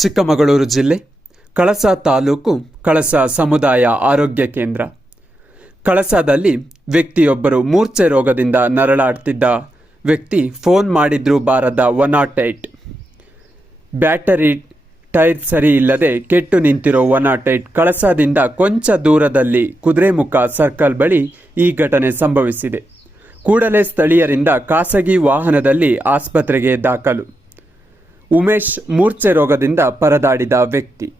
ಚಿಕ್ಕಮಗಳೂರು ಜಿಲ್ಲೆ, ಕಳಸ ತಾಲೂಕು, ಕಳಸ ಸಮುದಾಯ ಆರೋಗ್ಯ ಕೇಂದ್ರ. ಕಳಸದಲ್ಲಿ ವ್ಯಕ್ತಿಯೊಬ್ಬರು ಮೂರ್ಛೆ ರೋಗದಿಂದ ನರಳಾಡ್ತಿದ್ದ ವ್ಯಕ್ತಿ ಫೋನ್ ಮಾಡಿದ್ರೂ ಬಾರದ one naught eight battery tyre ಸರಿ ಇಲ್ಲದೆ ಕೆಟ್ಟು ನಿಂತಿರೋ ಒನ್ ನಾಟ್ ಏಯ್ಟ್ ಕಳಸದಿಂದ ಕೊಂಚ ದೂರದಲ್ಲಿ ಕುದುರೆಮುಖ ಸರ್ಕಲ್ ಬಳಿ ಈ ಘಟನೆ ಸಂಭವಿಸಿದೆ. ಕೂಡಲೇ ಸ್ಥಳೀಯರಿಂದ ಖಾಸಗಿ ವಾಹನದಲ್ಲಿ ಆಸ್ಪತ್ರೆಗೆ ದಾಖಲು. ಉಮೇಶ್ ಮೂರ್ಛೆ ರೋಗದಿಂದ ಪರದಾಡಿದ ವ್ಯಕ್ತಿ.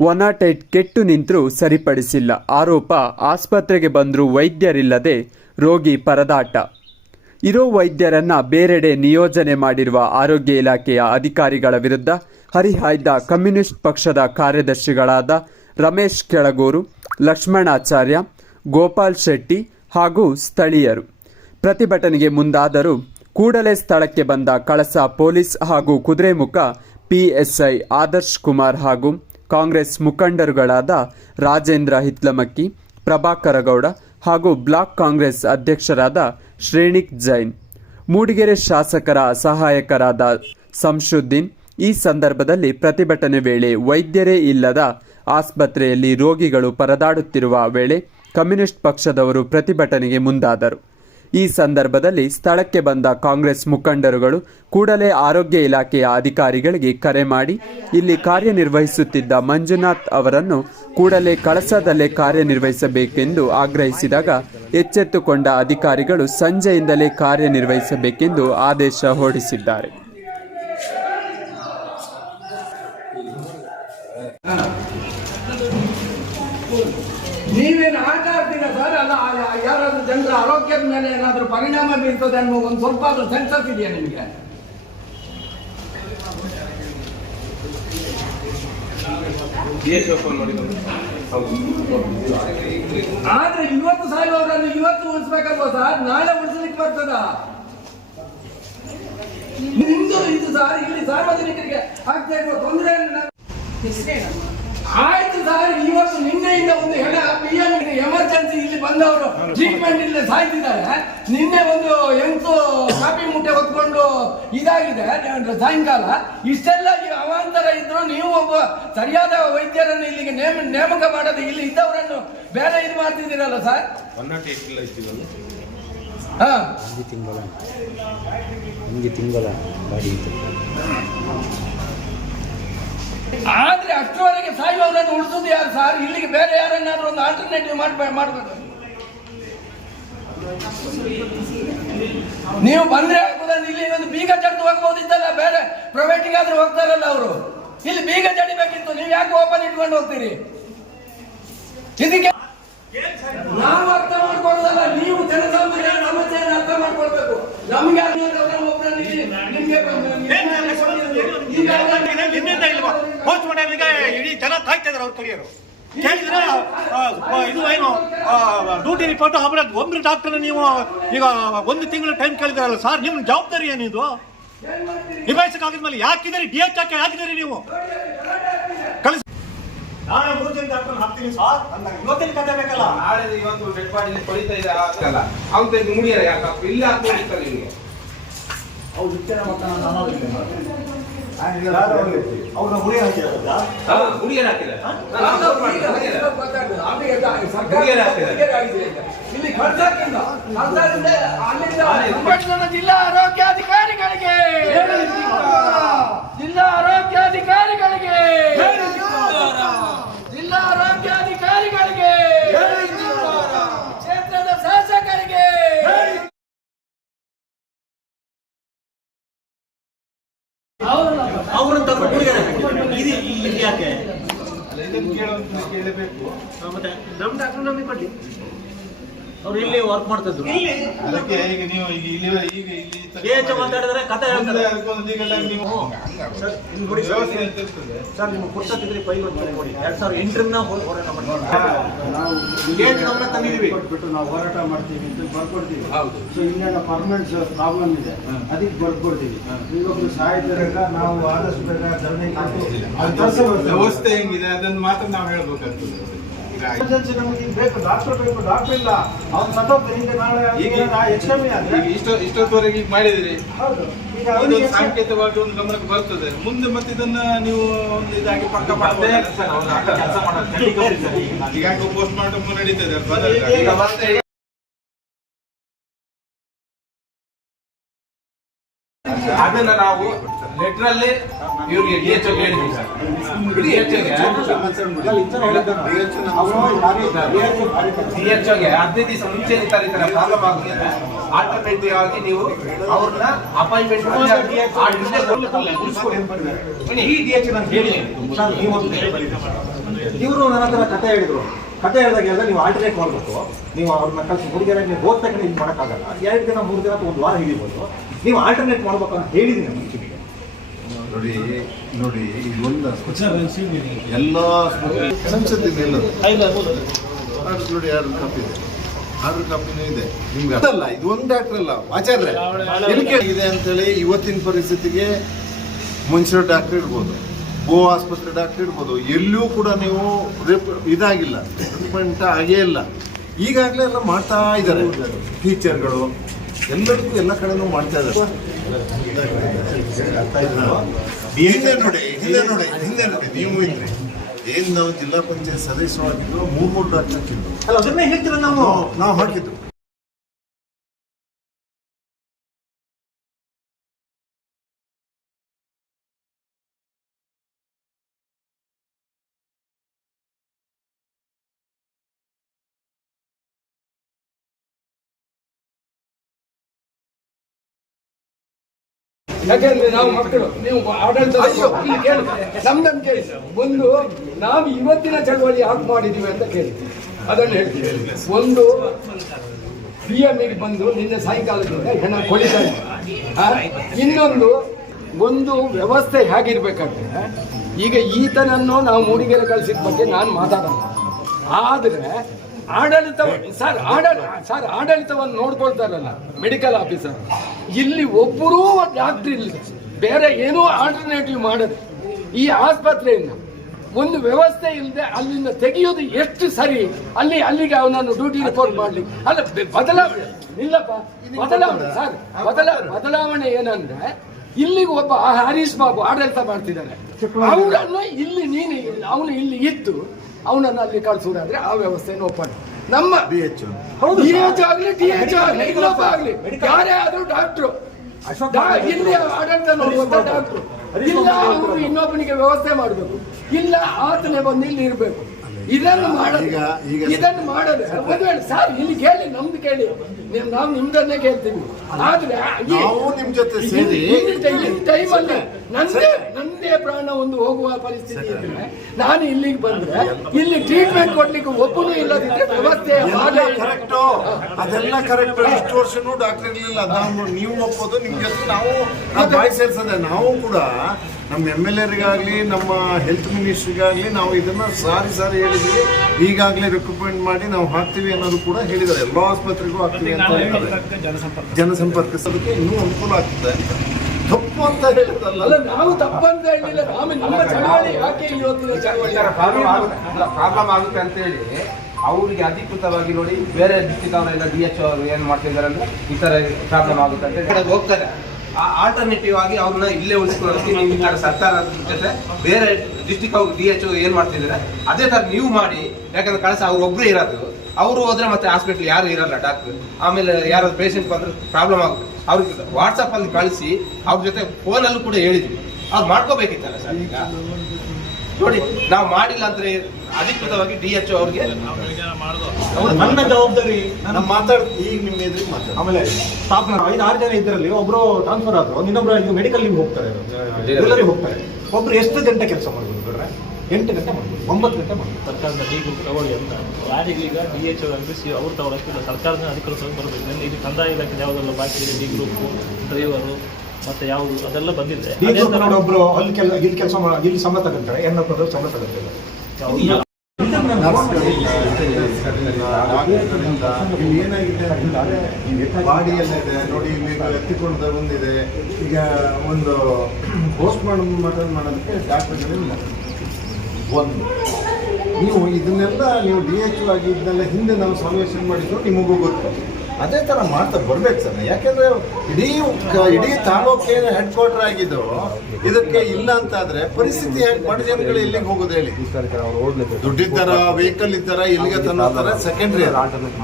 ಒನ್ ಕೆಟ್ಟು ನಿಂತರೂ ಸರಿಪಡಿಸಿಲ್ಲ. ಆರೋಪ, ಆಸ್ಪತ್ರೆಗೆ ಬಂದರೂ ವೈದ್ಯರಿಲ್ಲದೆ ರೋಗಿ ಪರದಾಟ. ಇರೋ ವೈದ್ಯರನ್ನ ಬೇರೆಡೆ ನಿಯೋಜನೆ ಮಾಡಿರುವ ಆರೋಗ್ಯ ಇಲಾಖೆಯ ಅಧಿಕಾರಿಗಳ ವಿರುದ್ಧ ಹರಿಹಾಯ್ದ ಕಮ್ಯುನಿಸ್ಟ್ ಪಕ್ಷದ ಕಾರ್ಯದರ್ಶಿಗಳಾದ ರಮೇಶ್ ಕೆಳಗೂರು, ಲಕ್ಷ್ಮಣಾಚಾರ್ಯ, ಗೋಪಾಲ್ ಶೆಟ್ಟಿ ಹಾಗೂ ಸ್ಥಳೀಯರು. ಪ್ರತಿಭಟನೆಗೆ ಮುಂದಾದರೂ ಕೂಡಲೇ ಸ್ಥಳಕ್ಕೆ ಬಂದ ಕಳಸ ಪೊಲೀಸ್ ಹಾಗೂ ಕುದುರೆಮುಖ ಪಿಎಸ್ಐ ಆದರ್ಶ್ ಕುಮಾರ್ ಹಾಗೂ ಕಾಂಗ್ರೆಸ್ ಮುಖಂಡರುಗಳಾದ ರಾಜೇಂದ್ರ ಹಿತ್ಲಮಕ್ಕಿ ಪ್ರಭಾಕರಗೌಡ ಹಾಗೂ ಬ್ಲಾಕ್ ಕಾಂಗ್ರೆಸ್ ಅಧ್ಯಕ್ಷರಾದ ಶ್ರೇಣಿಕ್ ಜೈನ್. ಮೂಡಿಗೆರೆ ಶಾಸಕರ ಸಹಾಯಕರಾದ ಸಂಶುದ್ದೀನ್, ಈ ಸಂದರ್ಭದಲ್ಲಿ ಪ್ರತಿಭಟನೆ ವೇಳೆ ವೈದ್ಯರೇ ಇಲ್ಲದ ಆಸ್ಪತ್ರೆಯಲ್ಲಿ ರೋಗಿಗಳು ಪರದಾಡುತ್ತಿರುವ ವೇಳೆ ಕಮ್ಯುನಿಸ್ಟ್ ಪಕ್ಷದವರು ಪ್ರತಿಭಟನೆಗೆ ಮುಂದಾದರು. ಈ ಸಂದರ್ಭದಲ್ಲಿ ಸ್ಥಳಕ್ಕೆ ಬಂದ ಕಾಂಗ್ರೆಸ್ ಮುಖಂಡರುಗಳು ಕೂಡಲೇ ಆರೋಗ್ಯ ಇಲಾಖೆಯ ಅಧಿಕಾರಿಗಳಿಗೆ ಕರೆ ಮಾಡಿ ಇಲ್ಲಿ ಕಾರ್ಯನಿರ್ವಹಿಸುತ್ತಿದ್ದ ಮಂಜುನಾಥ್ ಅವರನ್ನು ಕೂಡಲೇ ಕಳಸದಲ್ಲೇ ಕಾರ್ಯನಿರ್ವಹಿಸಬೇಕೆಂದು ಆಗ್ರಹಿಸಿದಾಗ ಎಚ್ಚೆತ್ತುಕೊಂಡ ಅಧಿಕಾರಿಗಳು ಸಂಜೆಯಿಂದಲೇ ಕಾರ್ಯನಿರ್ವಹಿಸಬೇಕೆಂದು ಆದೇಶ ಹೊರಡಿಸಿದ್ದಾರೆ ನೀವೇನು ಆಟ ಆಡ್ತೀರಾ ಸರ್ ಅಲ್ಲ ಆ- ಜನರ ಆರೋಗ್ಯದ ಮೇಲೆ ಏನಾದರೂ ಪರಿಣಾಮ ಬೀರ್ತದೆ ಅನ್ನೋ ಒಂದು ಸ್ವಲ್ಪ ಆದ್ರೂ ಸೆನ್ಸಸ್ ಇದೆಯಾ ನಿಮಗೆ? ಆದ್ರೆ ಇವತ್ತು ಸಾಯುವವರನ್ನು ಇವತ್ತು ಉಳಿಸ್ಬೇಕಲ್ವಾ ಸರ್ ನಾಳೆ ಉಳಿಸ್ಲಿಕ್ಕೆ ಬರ್ತದ? ನಿಮ್ದು ಇದು ಸರ್ ಇಲ್ಲಿ ಸಾರ್ವಜನಿಕರಿಗೆ ಆಗ್ತಾ ಇರುವ ತೊಂದರೆ ಆಯ್ತು ಸರ್ ಇವತ್ತು ನಿನ್ನೆಯಿಂದ ಒಂದು ಹೆಣ ಪಿ ಎಂ ಬಂದವರು ಟ್ರೀಟ್ಮೆಂಟ್ ಇಲ್ಲದೆ ಸಾಯ್ತಿದ್ದಾರೆ. ನಿನ್ನೆ ಒಂದು ಎಂಟು ಕಾಪಿ ಮುಟ್ಟೆ ಹೊತ್ಕೊಂಡು ಇದಾಗಿದೆ. ಸಾಯಂಕಾಲ. ಇಷ್ಟೆಲ್ಲ ಈ ಅವಾಂತರ ಇದ್ರು ನೀವು ಒಬ್ಬ ಸರಿಯಾದ ವೈದ್ಯರನ್ನು ಇಲ್ಲಿಗೆ ನೇಮ ನೇಮಕ ಮಾಡೋದು ಇಲ್ಲಿ ಇದ್ದವರನ್ನು ಬೇರೆ ಇದು ಮಾಡ್ತಿದ್ದೀರಲ್ಲ ಸರ್? ಹಾ. ಒಂದು ತಿಂಗಳ. ಒಂದು ತಿಂಗಳ ಆದ್ರೆ ಅಷ್ಟರವರೆಗೆ ಸಾಯುವವರನ್ನು ಉಳಿಸೋದು ಯಾರು ಸರ್? ಇಲ್ಲಿಗೆ ಬೇರೆ ಯಾರನ್ನಾದ್ರೂ ಒಂದು ಆಲ್ಟರ್ನೇಟಿವ್ ಮಾಡ್ಬೇಕು ಮಾಡ್ಬೇಕು. ನೀವು ಬಂದ್ರೆ ಇಲ್ಲಿ ಒಂದು ಬೀಗ ಜಡ್ದು ಹೋಗ್ಬೋದಿತ್ತಲ್ಲ, ಬೇರೆ ಪ್ರೈವೇಟಿಗಾದ್ರೂ ಹೋಗ್ತಾರಲ್ಲ ಅವರು. ಇಲ್ಲಿ ಬೀಗ ಜಡಿಬೇಕಿತ್ತು ನೀವು ಯಾಕೆ ಓಪನ್ ಇಟ್ಕೊಂಡು ಹೋಗ್ತೀರಿ? ಇದಕ್ಕೆ ನಾವು ಅರ್ಥ ಮಾಡ್ಕೊಳ್ಳೋದಲ್ಲ, ನೀವು ಜನಸಾಮಾನ್ಯರ ಸಮಸ್ಯೆಯನ್ನು ಅರ್ಥ ಮಾಡ್ಕೊಳ್ಬೇಕು. ನಮ್ಗೆ ಈಗ ನಿನ್ನೆಯಿಂದ ಇಲ್ವಾ? ಮಾಡೋರಿಗೆ ಇಡೀ ಜನ ಕಾಯ್ತಾ ಇದ್ರು ಅವ್ರ ಕರಿಯರು ಕೇಳಿದ್ರೆ ಇದು ಏನು ಡ್ಯೂಟಿ ರಿಪೋರ್ಟ್ ಆಮೇಲೆ ಒಬ್ಬರು ಡಾಕ್ಟರ್ ನೀವು ಈಗ ಒಂದು ತಿಂಗಳು ಟೈಮ್ ಕೇಳಿದ್ರಲ್ಲ ಸರ್ ನಿಮ್ಮ ಜವಾಬ್ದಾರಿ ಏನಿದು ನಿಭಾಯಿಸಕ್ಕಾಗಿದ್ಮೇಲೆ ಯಾಕಿದ್ದೀರಿ? ಡಿ ಎಚ್ ಹಾಕಿ ಹಾಕಿದ್ದೀರಿ ನೀವು? ಕಳಿಸಿ ನಾಳೆ ಮೂರು ಡಾಕ್ಟರ್ ಹಾಕ್ತೀನಿ ಸರ್ ಇವತ್ತಿನ ಕತೆ ಬೇಕಲ್ಲ? ನಾಳೆ ಇವತ್ತು ಡೆಡ್ ಬಾಡಿ ಕೊಳಿತಾ ಇದೆ ಆಗಲ್ಲ ಅವ್ನು ತೆಗೆದು ಮುಡಿಯಲ್ಲ ಯಾಕೆ ಇಲ್ಲಿ ಹಾಕೊಂಡಿರ್ತಾರೆ ನಿಮಗೆ. ಅವ್ರನ್ನ ಮುಡಿ ಹಾಕಿದಾರಲ್ಲ ಮುಡಿಯರ್ ಹಾಕಿಲ್ಲ ಇಲ್ಲಿ ಖರ್ಚಾದಿಂದ ಅಲ್ಲಿಂದ ಜಿಲ್ಲಾ ಆರೋಗ್ಯಾಧಿಕಾರಿಗಳಿಗೆ ಜಿಲ್ಲಾ ಆರೋಗ್ಯಾಧಿಕಾರಿಗಳಿಗೆ ಜಿಲ್ಲಾ ಆರೋಗ್ಯಾಧಿಕಾರಿಗಳಿಗೆ ಕ್ಷೇತ್ರದ ಶಾಸಕರಿಗೆ ಅವ್ರನ್ನ ತಗೊಂಡು ಮುಡಿಗಾರ ಹಾಕಿದ್ದಾರೆ. ಇದು ಇಲ್ಲಿ ಯಾಕೆ ಇದನ್ನು ಕೇಳೋದು ಕೇಳಬೇಕು ಮತ್ತೆ ನಮ್ಮ ಡಾಕ್ಟರ್ ನಮಗೆ ಕೊಡ್ಲಿ ಅವ್ರು ಇಲ್ಲಿ ವರ್ಕ್ ಮಾಡ್ತಿದ್ರು. ಅದಕ್ಕೆ ಈಗ ನೀವು ಈಗ ಇಲ್ಲಿ ಈಗ ಇಲ್ಲಿ ಏಜ್ ಮಾತಾಡಿದ್ರೆ ಕತೆ ಹೇಳ್ತಾರೆ. ನೀವು ಸರ್, ಇಲ್ಲಿ ನೋಡಿ ವ್ಯವಸ್ಥೆ ಅಂತ ಇರ್ತದೆ? ಸರ್ ನಿಮ್ಮ ಪುಸ್ತಕದಲ್ಲಿ ಫೈಲ್ ಬರ್ತಾರೆ ನೋಡಿ ಎರಡ್ ಸಾವಿರದ ಎಂಟರಿಂದ ಹೋರಾಟ ನಾವು ಏಜ್ ಗಮನ ತಂದಿದ್ದೀವಿ. ಕೊಟ್ಬಿಟ್ಟು ನಾವು ಹೋರಾಟ ಮಾಡ್ತೀವಿ ಅಂತ ಬರ್ಕೊಡ್ತೀವಿ. ಹೌದು. ಸೊ ಇನ್ನೇನು ಪರ್ಮನೆಂಟ್ ಪ್ರಾಬ್ಲಮ್ ಇದೆ. ಅದಕ್ಕೆ ಬರ್ಕೊಡ್ತೀವಿ. ಈಗೊಬ್ರು ಸಾಯ್ತಾರೆ ನಾವು ಆದಷ್ಟು ಬೇಗ ಧರಣಿ ವ್ಯವಸ್ಥೆ ಹೆಂಗಿದೆ? ಅದನ್ನ ಮಾತ್ರ ನಾವು ಹೇಳ್ಬೇಕಾಗ್ತದೆ. ಈಗ ಎಮರ್ಜೆನ್ಸಿ ನಮಗೆ ಬೇಕು ಡಾಕ್ಟರ್ ಬೇಕು ಡಾಕ್ಟರ್ ಇಲ್ಲ. ಅವ್ನು ಸತ್ತೋಗ್ತಾರೆ ಈಗ ನಾಳೆ ಈಗ ಆದ್ರೆ ಈಗ ಇಷ್ಟೊ ಇಷ್ಟೊತ್ತವರೆಗೆ ಈಗ ಮಾಡಿದಿರಿ. ಹೌದು. ಈಗ ಸಾಂಕೇತಿಕವಾಗಿ ಒಂದು ಗಮನಕ್ಕೆ ಬರ್ತದೆ. ಮುಂದೆ ಮತ್ತೆ ಇದನ್ನ ನೀವು ಒಂದು ಇದಾಗಿ ಪಕ್ಕ ಮಾಡಬಹುದು ಈಗ ಪೋಸ್ಟ್ ಮಾರ್ಟಮ್ ನಡೀತದೆ ಅದನ್ನ ನಾವು ಲೆಟರ್ ಅಲ್ಲಿ ಇವ್ರಿಗೆ ಡಿ ಎಚ್ ಹೇಳಿದ್ವಿ ಡಿ ಎಚ್ ಹದಿನೈದು ದಿವಸ ಮುಂಚೆ ಇರ್ತಾರೆ ಪ್ರಾಬ್ಲಮ್ ಆಗುತ್ತೆ ಆಲ್ಟರ್ನೇಟಿವ್ ಆಗಿ ನೀವು ಅವ್ರನ್ನ ಅಪಾಯಿಂಟ್ಮೆಂಟ್ ಇವರು ನನ್ನ ಹತ್ರ ಕತೆ ಹೇಳಿದ್ರು. ಕತೆ ಹೇಳಿದಾಗೆಲ್ಲ ನೀವು ಆಲ್ಟರ್ನೇಟ್ ಮಾಡಬೇಕು. ನೀವು ಅವ್ರನ್ನ ಕಳಿಸಿ ಹುಡುಗಿಯರ ನೀವು ಓದ್ತಕ್ಕಂಥ ಇದು ಮಾಡೋಕ್ಕಾಗಲ್ಲ. ಎರಡು ದಿನ, ಮೂರು ದಿನ ಅಥವಾ ಒಂದು ವಾರ ಹಿಡಿಬೋದು. ನೀವು ಆಲ್ಟರ್ನೇಟ್ ಮಾಡ್ಬೇಕು ಅಂತ ಹೇಳಿದ್ದೀನಿ ನಮ್ಮ ಮುಂಚೆಗೆ ನೋಡಿ ನೋಡಿ ಇದೊಂದು ಎಲ್ಲ ಸಂಸತ್ತಿನ ಇಲ್ಲ ಆರ್ಡರ್ ನೋಡಿ ಆರ್ಡರ್ ಕಾಪಿ ಇದೆ. ಆರ್ಡರ್ ಕಾಪಿನೂ ಇದೆ. ನಿಮ್ಗೆ ಅದಲ್ಲ ಇದು ಒಂದು ಡಾಕ್ಟರ್ ಅಲ್ಲ. ಆಚಾರ್ಯ. ಏನಕ್ಕೆ ಇದೆ ಅಂತೇಳಿ ಇವತ್ತಿನ ಪರಿಸ್ಥಿತಿಗೆ ಮುನ್ಸಿಪಲ್ ಡಾಕ್ಟರ್ ಇಡ್ಬೋದು ಗೋ ಆಸ್ಪತ್ರೆ ಡಾಕ್ಟರ್ ಇಡ್ಬೋದು ಎಲ್ಲೂ ಕೂಡ ನೀವು ರೆಪ್- ಇದಾಗಿಲ್ಲ. ಟ್ರೀಟ್ಮೆಂಟ್ ಆಗೇ ಇಲ್ಲ. ಈಗಾಗಲೇ ಎಲ್ಲ ಮಾಡ್ತಾ ಇದ್ದಾರೆ. ಟೀಚರ್ಗಳು ಎಲ್ಲರಿಗೂ ಎಲ್ಲ ಕಡೆನೂ ಮಾಡ್ತಾ ಇದ್ದಾರೆ ಹಿಂದೆ ನೋಡಿ ಹಿಂದೆ ನೋಡಿ ಹಿಂದೆ ನೋಡಿ ನೀವು ಇದ್ರಿ. ಏನ್ ನಾವು ಜಿಲ್ಲಾ ಪಂಚಾಯತ್ ಸದಸ್ಯರಾಗಿದ್ರು ಮೂರ್ ಮೂರು ಡಾಕ್ಟರ್ ಹಾಕಿದ್ರು ಅಲ್ಲ ಅದನ್ನೇ ಹೇಳ್ತೀರ ನಾವು ನಾವು? ನಾವು ಹಾಕಿದ್ದು. ಯಾಕೆಂದ್ರೆ ನಾವು ಮಕ್ಕಳು ನೀವು ಆಡಳಿತ ನಮ್ದನ್ನು ಕೇಳಿ. ಒಂದು ನಾವು ಇವತ್ತಿನ ಚಳವಳಿ ಯಾಕೆ ಮಾಡಿದೀವಿ ಅಂತ ಕೇಳಿ. ಅದನ್ನು ಹೇಳ್ತೀವಿ ಒಂದು ಪಿ ಎಂ ಬಂದು ನಿನ್ನೆ ಸಾಯಂಕಾಲದಿಂದ ಹೆಣ ಕೊಡಿತಾ ಇನ್ನೊಂದು ಒಂದು ವ್ಯವಸ್ಥೆ ಹೇಗಿರ್ಬೇಕಂದ್ರೆ ಈಗ ಈತನನ್ನು ನಾವು ಮೂಡಿಗೆರೆ ಕಳಿಸಿದ ಬಗ್ಗೆ ನಾನು ಮಾತಾಡಲ್ಲ. ಆದರೆ ಆಡಳಿತ ಸರ್ ಆಡಳಿತ ಸರ್ ಆಡಳಿತವನ್ನು ನೋಡ್ಕೊಳ್ತಾರಲ್ಲ ಮೆಡಿಕಲ್ ಆಫೀಸರ್ ಇಲ್ಲಿ ಒಬ್ಬರೂ ಡಾಕ್ಟರ್ ಇಲ್ಲ. ಬೇರೆ ಏನೂ ಆಲ್ಟರ್ನೇಟಿವ್ ಮಾಡದೆ. ಈ ಆಸ್ಪತ್ರೆಯಿಂದ ಒಂದು ವ್ಯವಸ್ಥೆ ಇಲ್ಲದೆ ಅಲ್ಲಿಂದ ತೆಗೆಯೋದು ಎಷ್ಟು ಸರಿ? ಅಲ್ಲಿ ಅಲ್ಲಿಗೆ ಅವನನ್ನು ಡ್ಯೂಟಿ ರಿಪೋರ್ಟ್ ಮಾಡ್ಲಿ. ಅಲ್ಲ ಬದಲಾವಣೆ ಇಲ್ಲಪ್ಪ ಬದಲಾವಣೆ ಸರ್ ಬದಲಾ ಬದಲಾವಣೆ ಏನಂದ್ರೆ ಇಲ್ಲಿಗೆ ಒಬ್ಬ ಹರೀಶ್ ಬಾಬು ಆಡಳಿತ ಮಾಡ್ತಿದ್ದಾರೆ. ಅವರನ್ನು ಇಲ್ಲಿ ನೀನು ಅವನು ಇಲ್ಲಿ ಇದ್ದು ಅವನನ್ನು ಅಲ್ಲಿ ಕಳಿಸೋದಾದ್ರೆ ಆ ವ್ಯವಸ್ಥೆಯನ್ನು ಓಪನ್. ನಮ್ಮ ಬಿ ಎಚ್ ಬಿ ಎಚ್ ಆಗಲಿ ಟಿ ಎಚ್ ಆಗಲಿ ಇನ್ನೊಬ್ಬ ಆಗಲಿ ಯಾರೇ ಆದ್ರೂ ಡಾಕ್ಟ್ರು ಇಲ್ಲಿ ಆಡಳಿತ ನೋಡುವಂತ ಡಾಕ್ಟ್ರು ಇಲ್ಲ ಅವರು ಇನ್ನೊಬ್ಬನಿಗೆ ವ್ಯವಸ್ಥೆ ಮಾಡಬೇಕು. ಇಲ್ಲ ಆತನೇ ಬಂದು ಇಲ್ಲಿ ಇರಬೇಕು. ಇದನ್ನು ಈಗ- ಇದನ್ನು ಮಾಡೋದು ಒಂದು ಸರ್ ಇಲ್ಲಿ ಕೇಳಿ ನಮ್ದು ಕೇಳಿ. ನೀವು ನಾವು ನಿಮ್ದನ್ನೇ ಕೇಳ್ತೀವಿ. ಆದ್ರೆ ನಾವು ನಿಮ್ ಜೊತೆ ಸೇರಿ- ಟೈಮಲ್ಲಿ ನಂದೇ ನಂದೇ ಪ್ರಾಣ ಒಂದು ಹೋಗುವ ಪರಿಸ್ಥಿತಿ ಇದ್ರೆ ನಾನು ಇಲ್ಲಿಗೆ ಬಂದ್ರೆ ಇಲ್ಲಿ ಟ್ರೀಟ್ಮೆಂಟ್ ಕೊಡ್ಲಿಕ್ಕೆ ಒಬ್ಬನು ಇಲ್ಲದಿದ್ರೆ ವ್ಯವಸ್ಥೆ ಕರೆಕ್ಟ್ ಅದೆಲ್ಲ ಕರೆಕ್ಟ್ ಇಷ್ಟು ವರ್ಷನೂ ಡಾಕ್ಟರ್ ಇರ್ಲಿಲ್ಲ. ನಾವು ನೀವು ಒಪ್ಪೋದು ನಿಮ್ ಜೊತೆ ನಾವು ನಾವು ಬಾಯಿ ಸೇರ್ಸದೆ. ನಾವು ಕೂಡ ನಮ್ಮ ಎಂ ಎಲ್ ಎರಿಗಾಗಲಿ ನಮ್ಮ ಹೆಲ್ತ್ ಮಿನಿಸ್ಟ್ರಿಗಾಗಲಿ ನಾವು ಇದನ್ನು ಸಾರಿ ಸಾರಿ ಹೇಳಿದ್ವಿ. ಈಗಾಗಲೇ ರೆಕಮೆಂಡ್ ಮಾಡಿ ನಾವು ಹಾಕ್ತೀವಿ ಅನ್ನೋದು ಕೂಡ ಹೇಳಿದ್ದಾರೆ. ಎಲ್ಲ ಆಸ್ಪತ್ರೆಗೂ ಹಾಕ್ತೀವಿ ಅಂತ ಜನಸಂಪರ್ಕ. ಜನಸಂಪರ್ಕಿಸೋದಕ್ಕೆ ಇನ್ನೂ ಅನುಕೂಲ ಆಗ್ತದೆ ತಪ್ಪು ಅಂತ ಹೇಳಿದ್ರಲ್ಲ ಅಲ್ಲ ನಾವು ಅಂತ ಹೇಳಿಲ್ಲ. ನಾವು ನಮ್ಮ ಚಳವಳಿ ಯಾಕೆ ಇವತ್ತಿನ ಚಳವಳಿ? ಪ್ರಾಬ್ಲಮ್ ಆಗುತ್ತೆ. ಪ್ರಾಬ್ಲಮ್ ಆಗುತ್ತೆ ಅಂತ ಹೇಳಿ ಅವರಿಗೆ ಅಧಿಕೃತವಾಗಿ ನೋಡಿ ಬೇರೆ ಡಿಸ್ಟಿಕ್ ಅವರೆಲ್ಲ ಡಿ ಎಚ್ ಅವರು ಏನು ಮಾಡ್ತಿದ್ದಾರೆ ಅಂದ್ರೆ ಈ ತರ ಪ್ರಾಬ್ಲಮ್ ಆಗುತ್ತೆ ಅಂತ ಹೇಳಿ. ಹೋಗ್ತಾರೆ. ಆಲ್ಟರ್ನೇಟಿವ್ ಆಗಿ ಅವ್ರನ್ನ ಇಲ್ಲೇ ಉಳಿಸ್ಕೊಳ್ಳೋದಕ್ಕೆ ನಿಮ್ಗೆ ಸರ್ಕಾರ ಜೊತೆ ಬೇರೆ ಡಿಸ್ಟಿಕ್ ಅವ್ರು ಡಿ ಎಚ್ ಏನು ಮಾಡ್ತಿದ್ದಾರೆ ಅದೇ ತರ ನೀವು ಮಾಡಿ, ಯಾಕಂದ್ರೆ ಕಳಿಸ ಅವ್ರು ಒಬ್ಬರೇ ಇರೋದು, ಅವರು ಹೋದ್ರೆ ಮತ್ತೆ ಹಾಸ್ಪಿಟ್ಲ್ ಯಾರು ಇರಲ್ಲ ಡಾಕ್ಟರ್ ಆಮೇಲೆ ಯಾರಾದ್ರು ಪೇಷಂಟ್ ಬಂದ್ರೆ ಪ್ರಾಬ್ಲಮ್ ಆಗುತ್ತೆ. ಅವ್ರಿಗೆ ವಾಟ್ಸಪ್ ಅಲ್ಲಿ ಕಳಿಸಿ, ಅವ್ರ ಜೊತೆ ಫೋನಲ್ಲೂ ಕೂಡ ಹೇಳಿದ್ವಿ ಅವ್ರು ಮಾಡ್ಕೋಬೇಕಿತ್ತಲ್ಲ ಸರ್ ನೋಡಿ, ನಾವು ಮಾಡಿಲ್ಲ ಅಂದ್ರೆ ಅಧಿಕೃತವಾಗಿ ಡಿ ಎಚ್ ಅವ್ರಿಗೆ ನನ್ನ ಜವಾಬ್ದಾರಿ ನಾನು ಮಾತಾಡ್ ಈಗ ನಿಮ್ಮ ಎದುರಿಗೆ ಮಾತಾಡ ಆಮೇಲೆ ಸ್ಟಾಫ್ ಐದು ಆರು ಜನ ಇದ್ರಲ್ಲಿ ಒಬ್ರು ಟ್ರಾನ್ಸ್ಫರ್ ಆದ್ರು ಇನ್ನೊಬ್ರು ಈಗ ಮೆಡಿಕಲ್ ಲಿಂಗ್ ಹೋಗ್ತಾರೆ. ರೆಗ್ಯುಲರಿ ಹೋಗ್ತಾರೆ? ಒಬ್ರು ಎಷ್ಟು ಗಂಟೆ ಕೆಲಸ ಮಾಡ್ಬೋದು ಬಿಡ್ರೆ ಎಂಟು ಗಂಟೆ ಮಾಡ್ಬೋದು ಒಂಬತ್ತು ಗಂಟೆ ಮಾಡ್ಬೋದು. ಸರ್ಕಾರದ ಡಿ ಗ್ರೂಪ್ ತಗೊಳ್ಳಿ ಅಂತ. ಯಾರಿಗೆ ಈಗ ಡಿ ಎಚ್ ಅರ್ಪಿಸಿ ಅವ್ರು ತಗೊಳಕ್ಕಿಲ್ಲ ಸರ್ಕಾರದ ಅಧಿಕೃತವಾಗಿ ಬರಬೇಕು. ಇಲ್ಲಿ ಇದು ಕಂದಾಯ ಇಲಾಖೆ ಯಾವುದೆಲ್ಲ ಬಾಕಿ ಇದೆ? ಡಿ ಗ್ರೂಪು ಡ್ರೈವರು ಮತ್ತೆ ಯಾವುದು ಅದೆಲ್ಲ ಬಂದಿದೆ. ಒಬ್ರು ಅಲ್ಲಿ ಕೆಲ ಇಲ್ಲಿ ಕೆಲಸ ಇಲ್ಲಿ ಸಂಬಳ ತಗೊಂತಾರೆ ಎನ್ ಹಾಕೋದು ಸಂಬಳ ತಗೊಂತಾರೆ. ಇಲ್ಲಿ ಏನಾಗಿದೆ ಬಾಡಿ ಎಲ್ಲ ಇದೆ ನೋಡಿ ಇಲ್ಲಿ ಎತ್ತಿಕೊಂಡು ಬಂದಿದೆ ಈಗ ಒಂದು ಪೋಸ್ಟ್ ಮಾಡಮ್ ಮಟನ್ ಮಾಡೋದಕ್ಕೆ ಡಾಕ್ಟರ್ಗಳಿಲ್ಲ ಒಂದು ನೀವು ಇದನ್ನೆಲ್ಲ ನೀವು ಡಿ ಎಚ್ ಆಗಿ ಇದನ್ನೆಲ್ಲ ಹಿಂದೆ ನಾವು ಸಮಾವೇಶ ಮಾಡಿದ್ರು ನಿಮಗೂ ಗೊತ್ತು. ಅದೇ ತರ ಮಾಡ್ತಾ ಬರ್ಬೇಕು ಸರ್. ಯಾಕೆಂದ್ರೆ ಇಡೀ ಇಡೀ ತಾಲೂಕೇ ಹೆಡ್ ಕ್ವಾರ್ಟರ್ ಆಗಿದ್ದು ಇದಕ್ಕೆ ಇಲ್ಲ ಅಂತ ಅಂತಾದ್ರೆ ಪರಿಸ್ಥಿತಿ ಬಡ ಜನಗಳು ಎಲ್ಲಿಗೆ ಹೋಗೋದು ಹೇಳಿ? ದುಡ್ಡಿದ್ದಾರ ವೆಹಿಕಲ್ ಇದ್ದಾರ ಇಲ್ಲಿಗೆ ತನ್ನೋತರ ಸೆಕೆಂಡ್ರಿ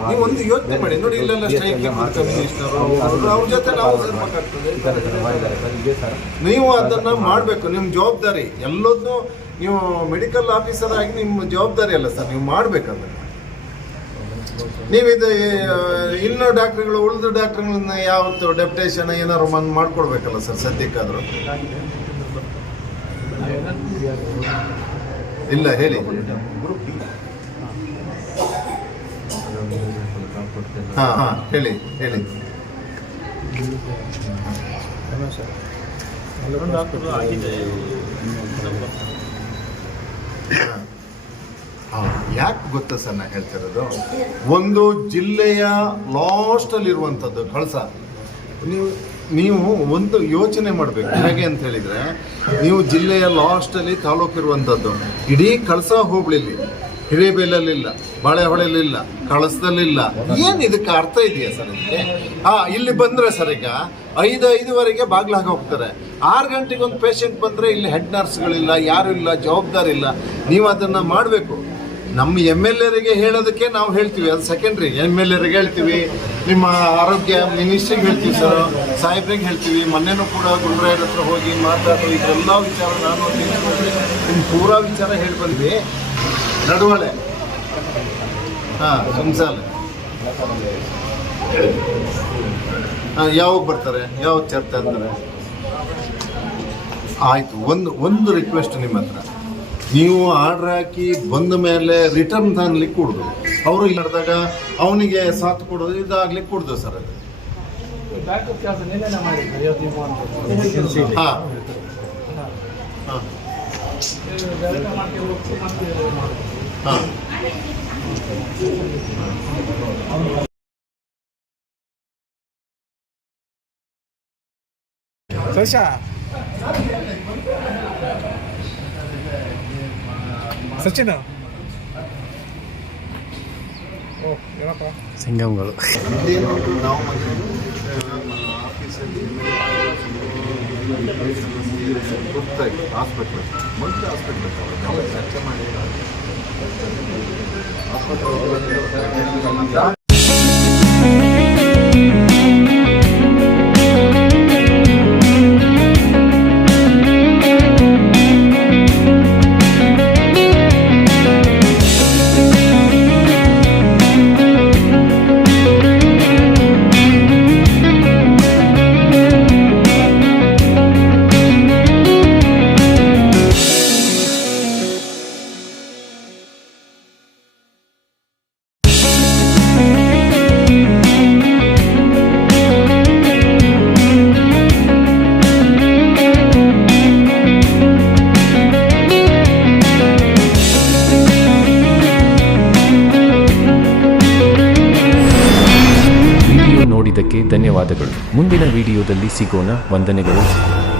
ನೀವು ಒಂದು ಯೋಚನೆ ಮಾಡಿ. ನೋಡಿ, ಇಲ್ಲೆಲ್ಲ ಸ್ಟ್ರೈಕ್ ಅವ್ರ. ಜೊತೆ ನಾವು ನೀವು ಅದನ್ನ ಮಾಡಬೇಕು. ನಿಮ್ಮ ಜವಾಬ್ದಾರಿ. ಎಲ್ಲದನ್ನು ನೀವು ಮೆಡಿಕಲ್ ಆಫೀಸರ್ ಆಗಿ ನಿಮ್ಮ ಜವಾಬ್ದಾರಿ ಅಲ್ಲ ಸರ್. ನೀವು ಮಾಡ್ಬೇಕಂದ್ರೆ. ನೀವಿದು ಇನ್ನು ಡಾಕ್ಟ್ರಿಗಳು ಉಳಿದ ಡಾಕ್ಟ್ರುಗಳನ್ನ ಯಾವತ್ತು ಡೆಪ್ಟೇಷನ್ ಏನಾದ್ರು ಬಂದು ಮಾಡ್ಕೊಡ್ಬೇಕಲ್ಲ ಸರ್ ಸದ್ಯಕ್ಕಾದ್ರು? ಇಲ್ಲ ಹೇಳಿ. ಹಾ ಹಾಂ ಹೇಳಿ ಹೇಳಿ. ಡಾಕ್ಟರ್ ಆಗಿದೆ ಯಾಕೆ ಗೊತ್ತಾ ಸರ್ ನಾ ಹೇಳ್ತಿರೋದು ಒಂದು ಜಿಲ್ಲೆಯ ಲಾಸ್ಟಲ್ಲಿರುವಂಥದ್ದು ಕಳಸ. ನೀವು ನೀವು ಒಂದು ಯೋಚನೆ ಮಾಡಬೇಕು. ಹೇಗೆ ಅಂತ ಹೇಳಿದರೆ, ನೀವು ಜಿಲ್ಲೆಯ ಲಾಸ್ಟಲ್ಲಿ ತಾಲೂಕು ಇರುವಂಥದ್ದು ಇಡೀ ಕಳಸ ಹೋಬಳಿಲಿ. ಹಿರೇಬೇಲಲ್ಲಿಲ್ಲ ಬಾಳೆಹೊಳೆಲಿಲ್ಲ ಕಳಸದಲ್ಲಿಲ್ಲ ಏನು ಇದಕ್ಕೆ ಅರ್ಥ ಇದೆಯಾ ಸರ್ ಇದಕ್ಕೆ? ಹಾ, ಇಲ್ಲಿ ಬಂದರೆ ಸರ್ ಈಗ ಐದು, ಐದುವರೆಗೆ ಬಾಗ್ಲಾಗ ಹೋಗ್ತಾರೆ. ಆರು ಗಂಟೆಗೆ ಒಂದು ಪೇಷಂಟ್ ಬಂದರೆ ಇಲ್ಲಿ ಹೆಡ್ ನರ್ಸ್ಗಳಿಲ್ಲ ಯಾರು ಇಲ್ಲ ಜವಾಬ್ದಾರಿ ಇಲ್ಲ ನೀವು ಅದನ್ನು ಮಾಡಬೇಕು. ನಮ್ಮ ಎಂ ಎಲ್ ಎರಿಗೆ ಹೇಳೋದಕ್ಕೆ ನಾವು ಹೇಳ್ತೀವಿ. ಅದು ಸೆಕೆಂಡ್ರಿ ಎಂ ಎಲ್ ಎರಿಗೆ ಹೇಳ್ತೀವಿ. ನಿಮ್ಮ ಆರೋಗ್ಯ ಮಿನಿಸ್ಟ್ರಿಗೆ ಹೇಳ್ತೀವಿ ಸರ್ ಸಾಹೇಬ್ರಿಗೆ ಹೇಳ್ತೀವಿ. ಮೊನ್ನೆನೂ ಕೂಡ ಗುಂಡ್ರಾಯರ ಹತ್ರ ಹೋಗಿ ಮಾತಾಡೋ ಇದೆಲ್ಲ ವಿಚಾರ ನಾನು ನಿಮ್ಮ ಪೂರಾ ವಿಚಾರ ಹೇಳಿ ಬಂದ್ವಿ ನಡುವಳೆ. ಹಾಂ ಸಂಸಾಲ ಹಾಂ, ಯಾವಾಗ ಬರ್ತಾರೆ? ಯಾವಾಗ ಚರ್ಚೆ ಅಂತಾರೆ ಆಯಿತು, ಒಂದು ಒಂದು ರಿಕ್ವೆಸ್ಟ್ ನಿಮ್ಮ ಹತ್ರ. ನೀವು ಆರ್ಡರ್ ಹಾಕಿ ಬಂದ ಮೇಲೆ ರಿಟರ್ನ್ ತಾನ್ಲಿಕ್ಕೆ ಕೊಡುದು. ಅವರು ಇಲ್ಲದಾಗ ಅವನಿಗೆ ಸಾಥ್ ಕೊಡೋದು ಇದಾಗ್ಲಿಕ್ಕೆ ಕೊಡ್ದು ಸರ್ ಅದು. ಹಾಂ ಮಾಡ್ಕೊಂಡು ಹೋಗ್ತು ಮತ್ತೆ ಮಾಡೋದು. ಹಾಂ ಸಚಿನ್? ಸಿಂಗಮ್ಗಳು ಗೊತ್ತಾಗಿ ಹಾಸ್ಪಿಟ್ಲ್ ಮುಂದೆ ಹಾಸ್ಪಿಟ್ಲ್ ಚರ್ಚೆ ಮಾಡಿ ಧನ್ಯವಾದಗಳು. ಮುಂದಿನ ವಿಡಿಯೋದಲ್ಲಿ ಸಿಗೋಣ. ವಂದನೆಗಳು.